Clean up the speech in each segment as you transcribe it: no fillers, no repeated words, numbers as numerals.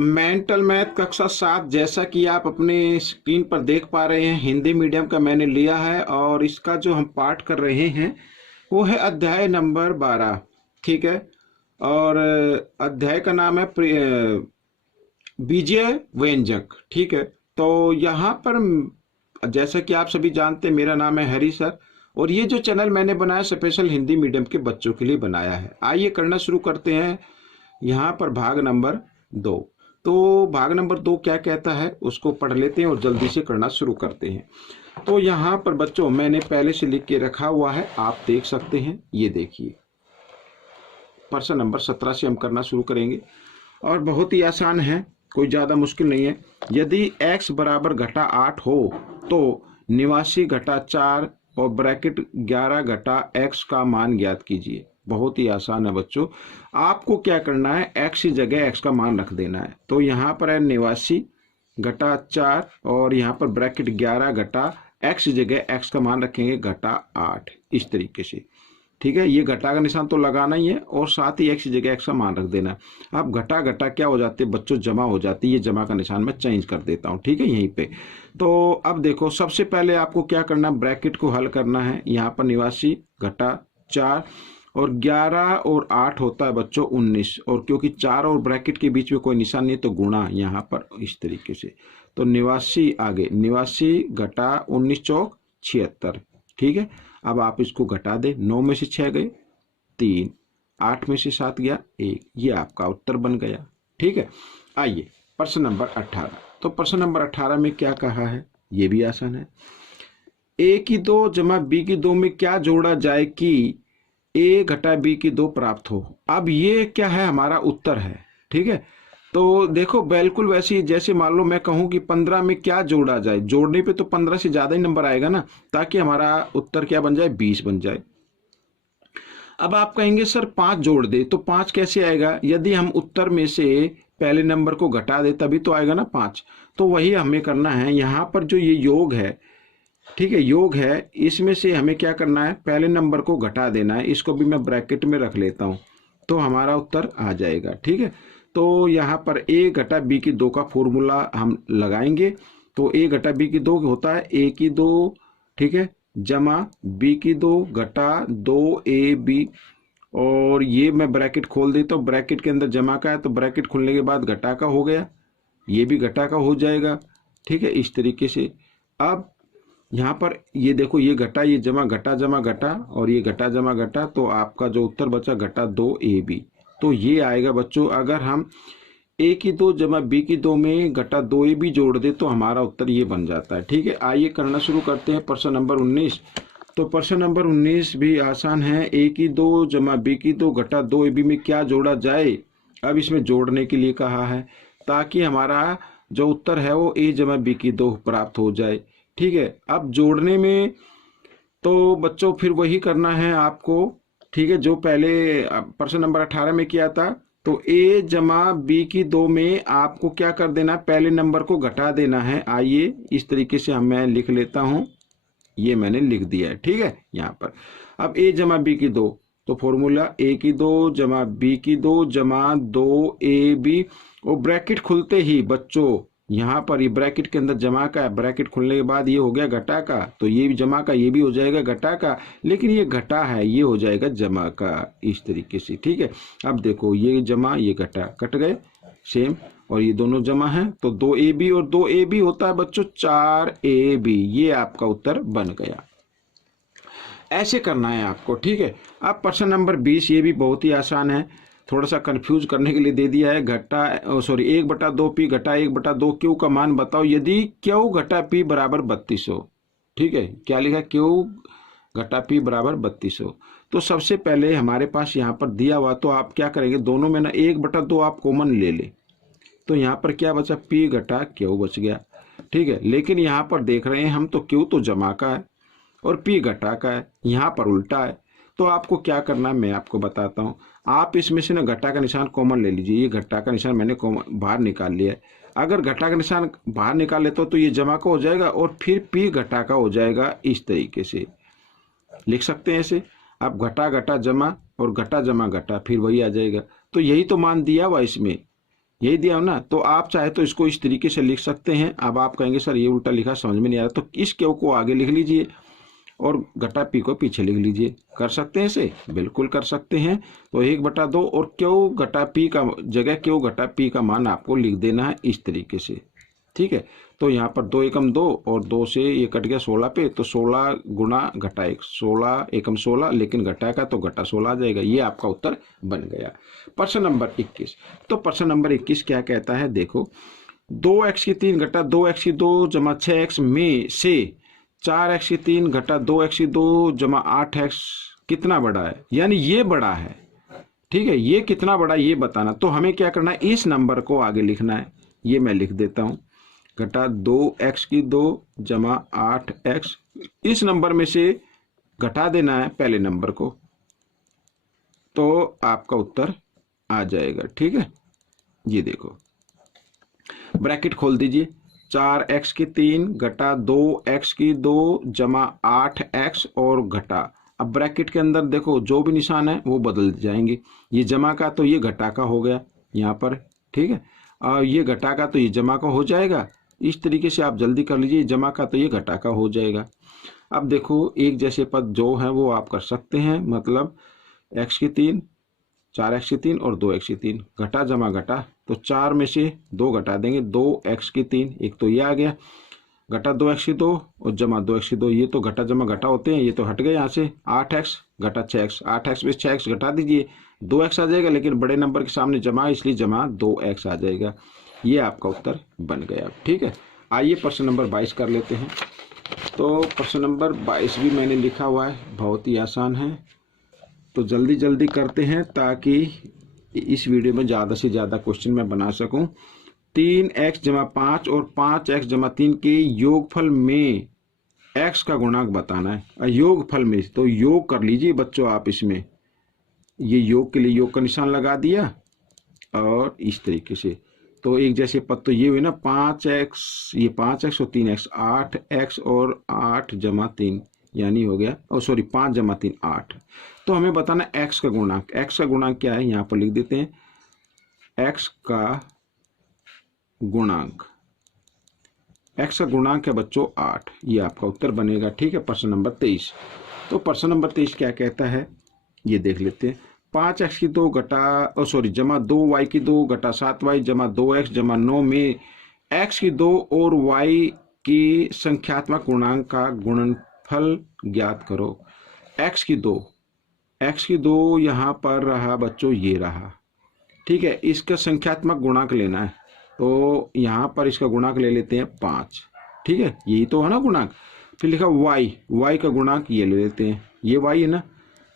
Mental math कक्षा 7 जैसा कि आप अपने स्क्रीन पर देख पा रहे हैं, हिंदी मीडियम का मैंने लिया है और इसका जो हम पाठ कर रहे हैं वो है अध्याय नंबर 12। ठीक है। और अध्याय का नाम है बीजीय व्यंजक। ठीक है। तो यहाँ पर जैसा कि आप सभी जानते हैं, मेरा नाम है हरी सर और ये जो चैनल मैंने बनाया स्पेशल हिंदी मीडियम के बच्चों के लिए बनाया है। आइए करना शुरू करते हैं। यहाँ पर भाग नंबर 2। तो भाग नंबर 2 क्या कहता है उसको पढ़ लेते हैं और जल्दी से करना शुरू करते हैं। तो यहाँ पर बच्चों मैंने पहले से लिख के रखा हुआ है, आप देख सकते हैं। ये देखिए, प्रश्न नंबर 17 से हम करना शुरू करेंगे और बहुत ही आसान है, कोई ज़्यादा मुश्किल नहीं है। यदि x बराबर घटा 8 हो तो 89 घटा 4 और ब्रैकेट 11 घटा x का मान ज्ञात कीजिए। बहुत ही आसान है बच्चों, आपको क्या करना है, x की जगह x का मान रख देना है। तो यहाँ पर है 89 घटा 4 और यहाँ पर ब्रैकेट 11 घटा x की जगह x का मान रखेंगे घटा 8, इस तरीके से। ठीक है, ये घटा का निशान तो लगाना ही है और साथ ही x की जगह x का मान रख देना है। अब घटा घटा क्या हो जाते हैं बच्चों, जमा हो जाती है। ये जमा का निशान मैं चेंज कर देता हूँ। ठीक है, यहीं पे। तो अब देखो, सबसे पहले आपको क्या करना है, ब्रैकेट को हल करना है। यहाँ पर 89 घटा 4 और 11 और 8 होता है बच्चों 19, और क्योंकि 4 और ब्रैकेट के बीच में कोई निशान नहीं तो गुणा यहाँ पर इस तरीके से। तो 89 आगे 89 घटा 19 चौक 76। ठीक है, अब आप इसको घटा दे। 9 में से 6 गए 3, 8 में से 7 गया 1, ये आपका उत्तर बन गया। ठीक है, आइए प्रश्न नंबर 18। तो प्रश्न नंबर 18 में क्या कहा है, ये भी आसान है। a की 2 जमा b की 2 में क्या जोड़ा जाए कि a घटा b की 2 प्राप्त हो। अब ये क्या है, हमारा उत्तर है। ठीक है, तो देखो बिल्कुल वैसे ही जैसे मान लो मैं कहूं कि 15 में क्या जोड़ा जाए, जोड़ने पे तो 15 से ज्यादा ही नंबर आएगा ना, ताकि हमारा उत्तर क्या बन जाए, 20 बन जाए। अब आप कहेंगे सर 5 जोड़ दे, तो 5 कैसे आएगा, यदि हम उत्तर में से पहले नंबर को घटा दे तभी तो आएगा ना 5। तो वही हमें करना है। यहाँ पर जो ये योग है, ठीक है, योग है, इसमें से हमें क्या करना है, पहले नंबर को घटा देना है। इसको भी मैं ब्रैकेट में रख लेता हूं तो हमारा उत्तर आ जाएगा। ठीक है, तो यहाँ पर a घटा b की 2 का फॉर्मूला हम लगाएंगे। तो a घटा b की 2 होता है a की 2, ठीक है, जमा b की 2 घटा 2ab, और ये मैं ब्रैकेट खोल देता हूँ। ब्रैकेट के अंदर जमा का है तो ब्रैकेट खुलने के बाद घटा का हो गया, ये भी घटा का हो जाएगा। ठीक है, इस तरीके से। अब यहाँ पर ये देखो, ये घटा ये जमा, घटा जमा घटा और ये घटा जमा घटा, तो आपका जो उत्तर बचा घटा 2ab। तो ये आएगा बच्चों, अगर हम a की 2 जमा b की 2 में घटा 2ab जोड़ दे तो हमारा उत्तर ये बन जाता है। ठीक है, आइए करना शुरू करते हैं। प्रश्न नंबर 19। तो प्रश्न नंबर 19 भी आसान है। a की 2 जमा b की 2 घटा 2ab में क्या जोड़ा जाए। अब इसमें जोड़ने के लिए कहा है ताकि हमारा जो उत्तर है वो a जमा b की 2 प्राप्त हो जाए। ठीक है, अब जोड़ने में तो बच्चों फिर वही करना है आपको। ठीक है, जो पहले प्रश्न नंबर 18 में किया था। तो a जमा b की 2 में आपको क्या कर देना है, पहले नंबर को घटा देना है। आइए इस तरीके से मैं लिख लेता हूं, ये मैंने लिख दिया है। ठीक है, यहाँ पर अब a जमा b की 2, तो फॉर्मूला a की 2 जमा b की 2 जमा 2ab, और ब्रैकेट खुलते ही बच्चों यहाँ पर ये ब्रैकेट के अंदर जमा का है, ब्रैकेट खुलने के बाद ये हो गया घटा का, तो ये भी जमा का, ये भी हो जाएगा घटा का, लेकिन ये घटा है, ये हो जाएगा जमा का, इस तरीके से। ठीक है, अब देखो ये जमा ये घटा कट गए सेम, और ये दोनों जमा है तो 2ab और 2ab होता है बच्चों 4ab। ये आपका उत्तर बन गया। ऐसे करना है आपको। ठीक है, अब प्रश्न नंबर 20, ये भी बहुत ही आसान है, थोड़ा सा कंफ्यूज करने के लिए दे दिया है। घटा 1/2p घटा 1/2q का मान बताओ यदि q घटा p बराबर 32 हो। ठीक है, क्या लिखा, q घटा p बराबर 32 हो। तो सबसे पहले हमारे पास यहाँ पर दिया हुआ, तो आप क्या करेंगे, दोनों में ना 1/2 आप कॉमन ले ले, तो यहाँ पर क्या बचा, p घटा q बच गया। ठीक है, लेकिन यहाँ पर देख रहे हैं हम, तो q तो जमा का है और p घटा का है, यहाँ पर उल्टा है। तो आपको क्या करना है मैं आपको बताता हूँ। आप इसमें से ना घटा का निशान कॉमन ले लीजिए। ये घटा का निशान मैंने बाहर निकाल लिया है। अगर घटा का निशान बाहर निकाल लेते हो तो ये जमा का हो जाएगा और फिर p घटा का हो जाएगा, इस तरीके से लिख सकते हैं ऐसे। आप घटा घटा जमा और घटा जमा घटा, फिर वही आ जाएगा। तो यही तो मान दिया हुआ इसमें, यही दिया हो ना। तो आप चाहे तो इसको इस तरीके से लिख सकते हैं। अब आप कहेंगे सर ये उल्टा लिखा समझ में नहीं आ रहा, तो इस क्यू को आगे लिख लीजिए और घटा पी को पीछे लिख लीजिए। कर सकते हैं इसे, बिल्कुल कर सकते हैं। तो 1/2 और क्यू घटा पी का जगह क्यू घटा पी का मान आपको लिख देना है इस तरीके से, ठीक है। तो यहाँ पर 2 एकम 2 और 2 से ये कट गया 16 पे, तो 16 गुना घटा 1, 16 एकम 16, लेकिन घटा का तो घटा 16 आ जाएगा। ये आपका उत्तर बन गया। प्रश्न नंबर 21। तो प्रश्न नंबर 21 क्या कहता है, देखो 2x की 3 घटा 2x की 2 जमा 6x में से 4x की 3 घटा 2x की 2 जमा 8x कितना बड़ा है, यानी ये बड़ा है, ठीक है। ये कितना बड़ा ये बताना। तो हमें क्या करना है, इस नंबर को आगे लिखना है। ये मैं लिख देता हूं, घटा 2x की 2 जमा 8x, इस नंबर में से घटा देना है पहले नंबर को, तो आपका उत्तर आ जाएगा, ठीक है। ये देखो ब्रैकेट खोल दीजिए, 4x की 3 घटा 2x की 2 जमा 8x और घटा। अब ब्रैकेट के अंदर देखो जो भी निशान है वो बदल जाएंगे। ये जमा का तो ये घटा का हो गया यहाँ पर, ठीक है। और ये घटा का तो ये जमा का हो जाएगा। इस तरीके से आप जल्दी कर लीजिए, जमा का तो ये घटा का हो जाएगा। अब देखो एक जैसे पद जो है वो आप कर सकते हैं, मतलब x की 3, 4x की 3 और 2x की 3, घटा जमा घटा, तो 4 में से 2 घटा देंगे, 2x की 3, एक तो ये आ गया, घटा 2x की 2 और जमा 2x की 2, ये तो घटा जमा घटा होते हैं, ये तो हट गए यहाँ से। 8x घटा 6x, 8x में 6x घटा दीजिए, 2x आ जाएगा, लेकिन बड़े नंबर के सामने जमा इसलिए जमा 2x आ जाएगा। ये आपका उत्तर बन गया, ठीक है। आइए प्रश्न नंबर 22 कर लेते हैं। तो प्रश्न नंबर 22 भी मैंने लिखा हुआ है, बहुत ही आसान है, तो जल्दी जल्दी करते हैं ताकि इस वीडियो में ज़्यादा से ज़्यादा क्वेश्चन मैं बना सकूं। 3x जमा 5 और 5x जमा 3 के योगफल में x का गुणांक बताना है। योगफल में तो योग कर लीजिए बच्चों आप, इसमें ये योग के लिए योग का निशान लगा दिया और इस तरीके से। तो एक जैसे पद तो ये हुए ना, 5x, ये 5x और 3x, 8x और 8 जमा 3, यानी हो गया, और सॉरी 5 जमा 3 8। तो हमें बताना x का गुणांक। x का गुणांक क्या है, यहाँ पर लिख देते हैं, x का गुणांक, x का गुणांक है बच्चों 8। ये आपका उत्तर बनेगा, ठीक है। प्रश्न नंबर 23। तो प्रश्न नंबर 23 क्या कहता है, ये देख लेते हैं। 5x की 2 घटा जमा 2y की 2 घटा 7y जमा 2x जमा 9 में x की 2 और y की संख्यात्मक गुणांक का गुणनफल ज्ञात करो। x की 2 यहाँ पर रहा बच्चों, ये रहा, ठीक है। इसका संख्यात्मक गुणांक लेना है, तो यहाँ पर इसका गुणांक ले लेते हैं 5, ठीक है। यही तो है ना गुणांक। फिर लिखा y का गुणांक ये ले लेते हैं, ये y है ना,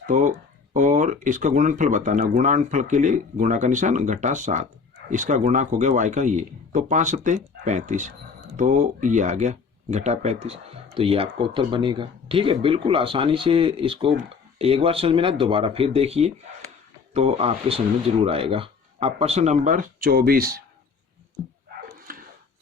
तो और इसका गुणनफल बताना। गुणनफल के लिए गुणा का निशान घटा 7, इसका गुणांक हो गया y का ये, तो 5 सत्ते 35, तो ये आ गया घटा 35। तो ये आपका उत्तर बनेगा, ठीक है। बिल्कुल आसानी से इसको एक बार समझ में ना, दोबारा फिर देखिए तो आपके समझ में जरूर आएगा। अब प्रश्न नंबर 24,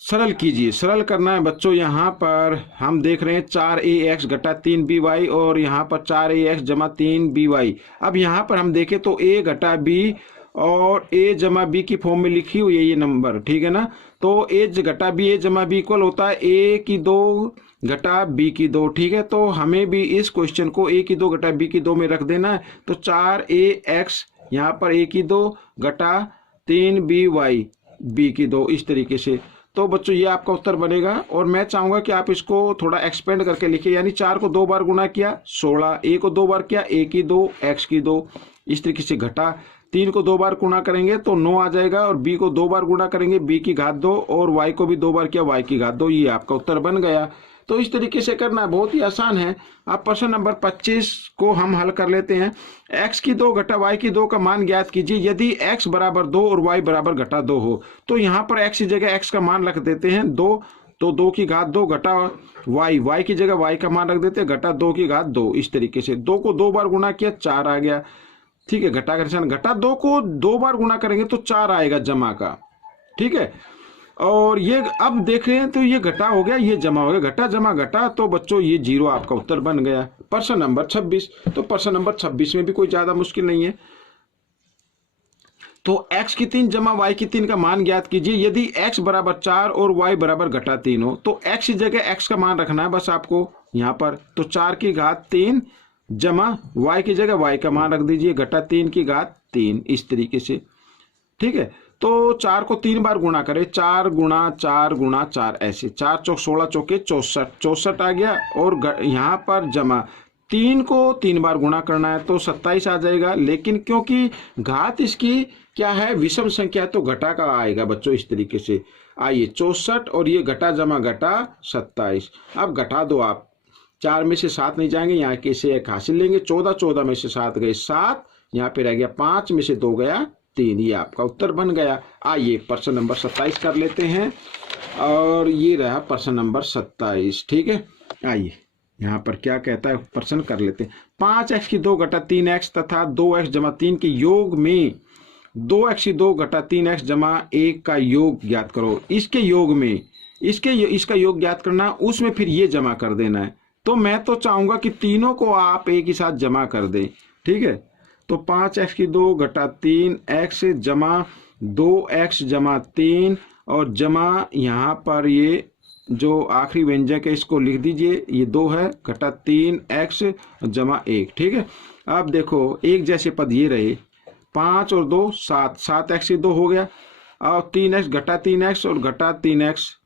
सरल कीजिए। सरल करना है बच्चों, यहाँ पर हम देख रहे हैं 4ax घटा 3by और यहाँ पर 4ax जमा 3by। अब यहाँ पर हम देखें तो a घटा b और a जमा b की फॉर्म में लिखी हुई है ये नंबर, ठीक है ना। तो a घटा b a जमा b इक्वल होता है a की 2 घटा b की 2, ठीक है। तो हमें भी इस क्वेश्चन को a की 2 घटा b की 2 में रख देना है। तो 4ax यहाँ पर a की 2 घटा 3by b की 2, इस तरीके से। तो बच्चों ये आपका उत्तर बनेगा। और मैं चाहूंगा कि आप इसको थोड़ा एक्सपेंड करके लिखिए, यानी 4 को 2 बार गुना किया 16, a को 2 बार किया a की 2 x की 2, इस तरीके से घटा 3 को 2 बार गुणा करेंगे तो 9 आ जाएगा, और b को 2 बार गुणा करेंगे b की घात 2, और y को भी 2 बार किया y की घात 2, ये आपका उत्तर बन गया। तो इस तरीके से करना बहुत ही आसान है। अब प्रश्न नंबर 25 को हम हल कर लेते हैं। x की 2 घटा y की 2 का मान ज्ञात कीजिए यदि x बराबर 2 और y बराबर घटा 2 हो। तो यहाँ पर x की जगह x का मान रख देते हैं 2, तो 2 की घात 2 घटा y की जगह y का मान रख देते हैं घटा 2 की घात 2, इस तरीके से। 2 को 2 बार गुणा किया 4 आ गया, ठीक है। घटा का निशान, घटा 2 को 2 बार गुणा करेंगे तो 4 आएगा जमा का, ठीक है। और ये अब देख रहे हैं तो ये घटा हो गया, ये जमा हो गया, घटा जमा घटा, तो बच्चों ये 0 आपका उत्तर बन गया। प्रश्न नंबर 26। तो प्रश्न नंबर 26 में भी कोई ज्यादा मुश्किल नहीं है। तो x की 3 जमा y की 3 का मान ज्ञात कीजिए। यदि x बराबर 4 और y बराबर घटा 3 हो तो x की जगह x का मान रखना है बस आपको यहाँ पर। तो 4 की घात 3 जमा y की जगह y का मान रख दीजिए घटा 3 की घात 3, इस तरीके से। ठीक है, तो 4 को 3 बार गुणा करें, 4 गुणा 4 गुणा 4, ऐसे 4 चौक 16 चौके 64, 64 आ गया। और यहाँ पर जमा 3 को 3 बार गुणा करना है तो 27 आ जाएगा। लेकिन क्योंकि घात इसकी क्या है, विषम संख्या, तो घटा का आएगा बच्चों इस तरीके से। आइए 64 और ये घटा जमा घटा 27। अब घटा दो आप, 4 में से 7 नहीं जाएंगे, यहाँ के से 1 हासिल लेंगे। 14, 14 में से 7 गए 7, यहाँ पे रह गया 5 में से 2 गया 3, ये आपका उत्तर बन गया। आइए प्रश्न नंबर 27 कर लेते हैं, और ये रहा प्रश्न नंबर 27। ठीक है, आइए यहाँ पर क्या कहता है प्रश्न कर लेते हैं। 5x की 2 घटा 3x तथा 2x जमा 3 के योग में 2x की 2 घटा 3x जमा 1 का योग ज्ञात करो। इसके योग में इसका योग ज्ञात करना, उसमें फिर ये जमा कर देना है। तो मैं तो चाहूंगा कि तीनों को आप एक ही साथ जमा कर दें। ठीक है, तो 5x की 2 घटा 3x जमा 2x जमा 3 और जमा यहाँ पर ये जो आखिरी व्यंजक है इसको लिख दीजिए, ये 2 है घटा 3x जमा 1। ठीक है, अब देखो एक जैसे पद ये रहे, 5 और 2 7, 7x से 2 हो गया, और 3x घटा 3x और घटा 3x।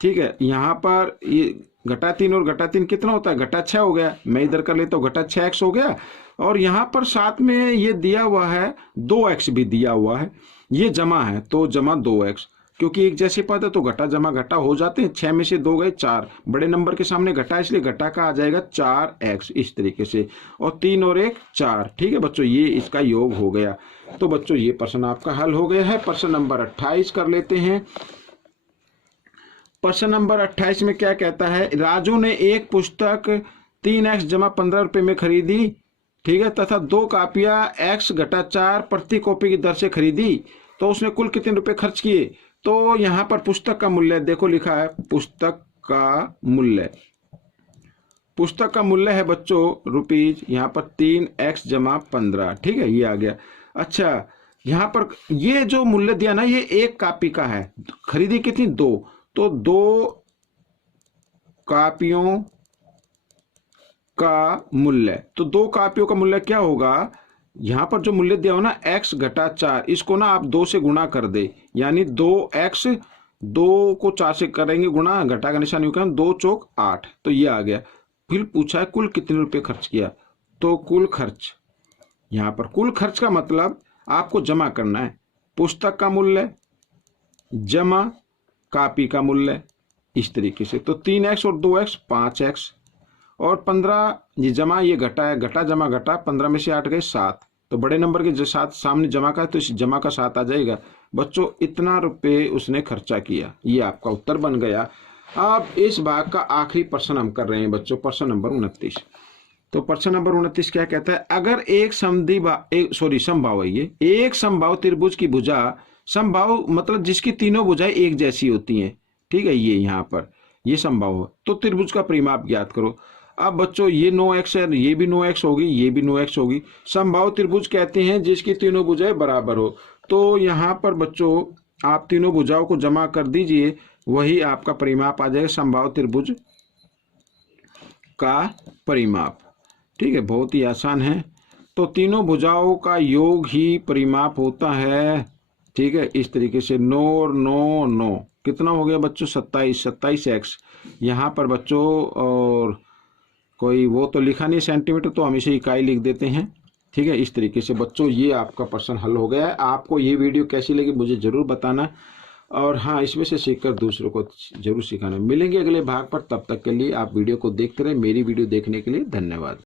ठीक है, यहाँ पर ये घटा 3 और घटा 3 कितना होता है, घटा 6 हो गया। मैं इधर कर लेता हूँ, घटा 6x हो गया। और यहाँ पर साथ में ये दिया हुआ है 2x भी दिया हुआ है, ये जमा है तो जमा 2x, क्योंकि एक जैसे पद है तो घटा जमा घटा हो जाते हैं। 6 में से 2 गए 4, बड़े नंबर के सामने घटा इसलिए घटा का आ जाएगा 4x, इस तरीके से। और 3 और 1 4। ठीक है बच्चों, ये इसका योग हो गया। तो बच्चों ये प्रश्न आपका हल हो गया है। प्रश्न नंबर 28 कर लेते हैं। प्रश्न नंबर 28 में क्या कहता है, राजू ने एक पुस्तक 3x जमा 15 रुपए में खरीदी, ठीक है, तथा 2 कापियां x घटा 4 प्रति कॉपी की दर से खरीदी, तो उसने कुल कितने रुपए खर्च किए। तो यहाँ पर पुस्तक का मूल्य देखो लिखा है, पुस्तक का मूल्य है बच्चों रुपीज, यहाँ पर 3x जमा 15। ठीक है, ये आ गया। अच्छा, यहाँ पर ये जो मूल्य दिया ना, ये एक कापी का है, खरीदी कितनी 2, तो 2 कापियों का मूल्य, तो 2 कापियों का मूल्य क्या होगा, यहां पर जो मूल्य दिया हो ना x घटा 4, इसको ना आप 2 से गुणा कर दे, यानी 2x, 2 को 4 से करेंगे गुणा, घटा का निशान यूं करें, 2 चौक 8, तो ये आ गया। फिर पूछा है कुल कितने रुपए खर्च किया, तो कुल खर्च, यहां पर कुल खर्च का मतलब आपको जमा करना है, पुस्तक का मूल्य जमा कापी का मूल्य, इस तरीके से। तो 3x और 2x 5x और 15, ये जमा ये घटा है, घटा जमा घटा, 15 में से 8 गए 7, तो बड़े नंबर के साथ सामने जमा का है तो इस जमा का 7 आ जाएगा। बच्चों इतना रुपए उसने खर्चा किया, ये आपका उत्तर बन गया। अब इस भाग का आखिरी प्रश्न हम कर रहे हैं बच्चों, प्रश्न नंबर 29। तो प्रश्न नंबर 29 क्या कहता है, अगर एक समभाव है ये, एक समभाव त्रिभुज की भुजा, समभाव मतलब जिसकी तीनों भुजाएं एक जैसी होती हैं, ठीक है, ये यहाँ पर ये समभाव हो, तो त्रिभुज का परिमाप ज्ञात करो। अब बच्चों ये 9x है, ये भी 9x होगी, ये भी 9x होगी। समबाहु त्रिभुज कहते हैं जिसकी तीनों भुजाएं बराबर हो। तो यहाँ पर बच्चों आप तीनों भुजाओं को जमा कर दीजिए, वही आपका परिमाप आ जाएगा, समबाहु त्रिभुज का परिमाप। ठीक है, बहुत ही आसान है। तो तीनों भुजाओं का योग ही परिमाप होता है। ठीक है, इस तरीके से 9 और 9 9 कितना हो गया बच्चों, 27x। यहाँ पर बच्चों और कोई वो तो लिखा नहीं सेंटीमीटर, तो हम इसे इकाई लिख देते हैं। ठीक है, इस तरीके से बच्चों ये आपका प्रश्न हल हो गया है। आपको ये वीडियो कैसी लगी मुझे जरूर बताना, और हाँ, इसमें से सीखकर दूसरों को जरूर सिखाना। मिलेंगे अगले भाग पर, तब तक के लिए आप वीडियो को देखते रहे। मेरी वीडियो देखने के लिए धन्यवाद।